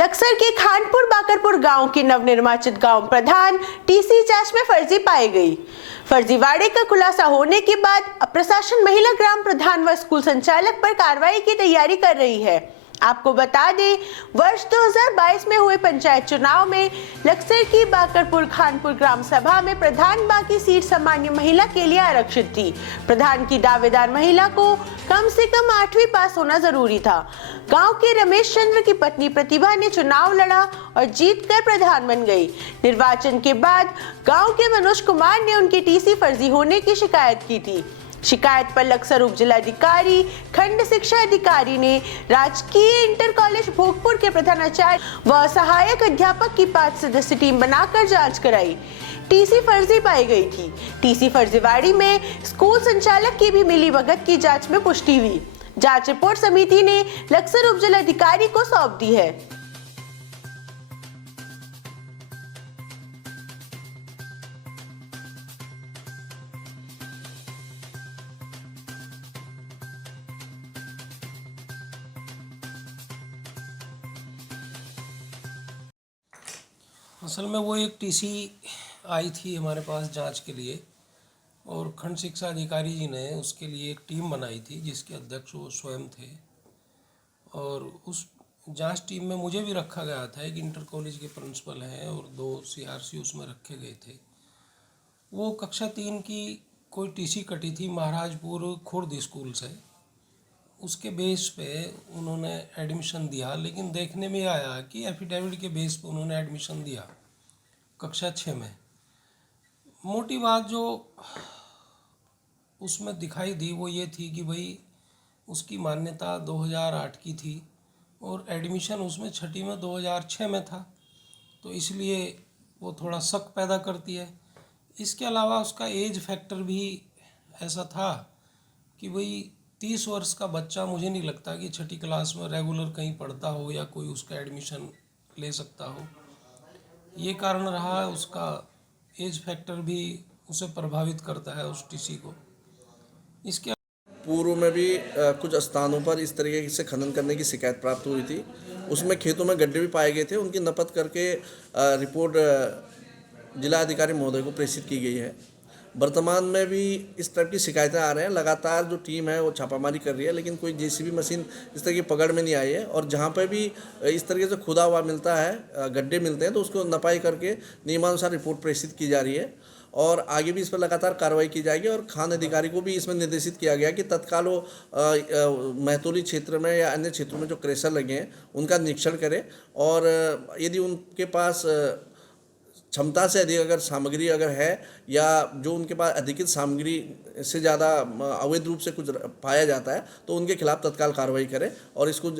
लक्सर के खानपुर बाकरपुर गांव के नवनिर्वाचित गांव प्रधान टीसी जांच में फर्जी पाई गई। फर्जीवाड़े का खुलासा होने के बाद अब प्रशासन महिला ग्राम प्रधान व स्कूल संचालक पर कार्रवाई की तैयारी कर रही है। आपको बता दें, वर्ष 2022 में हुए पंचायत चुनाव में लक्सर की बाकरपुर खानपुर ग्राम सभा में प्रधान बाकी सीट सामान्य महिला के लिए आरक्षित थी। प्रधान की दावेदार महिला को कम से कम 8वीं पास होना जरूरी था। गांव के रमेश चंद्र की पत्नी प्रतिभा ने चुनाव लड़ा और जीतकर प्रधान बन गई। निर्वाचन के बाद गांव के मनोज कुमार ने उनकी टीसी फर्जी होने की शिकायत की थी। शिकायत पर लक्सर उप जिलाधिकारी खंड शिक्षा अधिकारी ने राजकीय इंटर कॉलेज भोगपुर के प्रधानाचार्य व सहायक अध्यापक की 5 सदस्यीय टीम बनाकर जांच कराई। टीसी फर्जी पाई गई थी। टीसी फर्जीवाड़ी में स्कूल संचालक की भी मिलीभगत की जांच में पुष्टि हुई। जांच रिपोर्ट समिति ने लक्सर उप जिलाधिकारी को सौंप दी है। असल में वो एक टीसी आई थी हमारे पास जांच के लिए और खंड शिक्षा अधिकारी जी ने उसके लिए एक टीम बनाई थी जिसके अध्यक्ष वो स्वयं थे। और उस जांच टीम में मुझे भी रखा गया था। एक इंटर कॉलेज के प्रिंसिपल हैं और 2 सीआरसी उसमें रखे गए थे। वो कक्षा 3 की कोई टीसी कटी थी महाराजपुर खुर्द स्कूल से। उसके बेस पे उन्होंने एडमिशन दिया, लेकिन देखने में आया कि एफिडेविट के बेस पे उन्होंने एडमिशन दिया कक्षा 6 में। मोटी बात जो उसमें दिखाई दी वो ये थी कि भाई उसकी मान्यता 2008 की थी और एडमिशन उसमें छठी में 2006 में था, तो इसलिए वो थोड़ा शक पैदा करती है। इसके अलावा उसका एज फैक्टर भी ऐसा था कि भाई 30 वर्ष का बच्चा मुझे नहीं लगता कि छठी क्लास में रेगुलर कहीं पढ़ता हो या कोई उसका एडमिशन ले सकता हो। ये कारण रहा। उसका एज फैक्टर भी उसे प्रभावित करता है उस टीसी को। इसके पूर्व में भी कुछ स्थानों पर इस तरीके से खनन करने की शिकायत प्राप्त हुई थी। उसमें खेतों में गड्ढे भी पाए गए थे। उनकी नपत करके रिपोर्ट जिला अधिकारी महोदय को प्रेषित की गई है। वर्तमान में भी इस टाइप की शिकायतें आ रहे हैं। लगातार जो टीम है वो छापामारी कर रही है, लेकिन कोई जेसीबी मशीन इस तरह की पकड़ में नहीं आई है। और जहाँ पर भी इस तरीके से खुदा हुआ मिलता है, गड्ढे मिलते हैं, तो उसको नपाई करके नियमानुसार रिपोर्ट प्रेषित की जा रही है और आगे भी इस पर लगातार कार्रवाई की जाएगी। और खान अधिकारी को भी इसमें निर्देशित किया गया कि तत्काल वो महतौली क्षेत्र में या अन्य क्षेत्रों में जो क्रेशर लगे हैं उनका निरीक्षण करें और यदि उनके पास क्षमता से अधिक अगर सामग्री अगर है या जो उनके पास अधिकृत सामग्री से ज़्यादा अवैध रूप से कुछ पाया जाता है तो उनके खिलाफ तत्काल कार्रवाई करें और इसको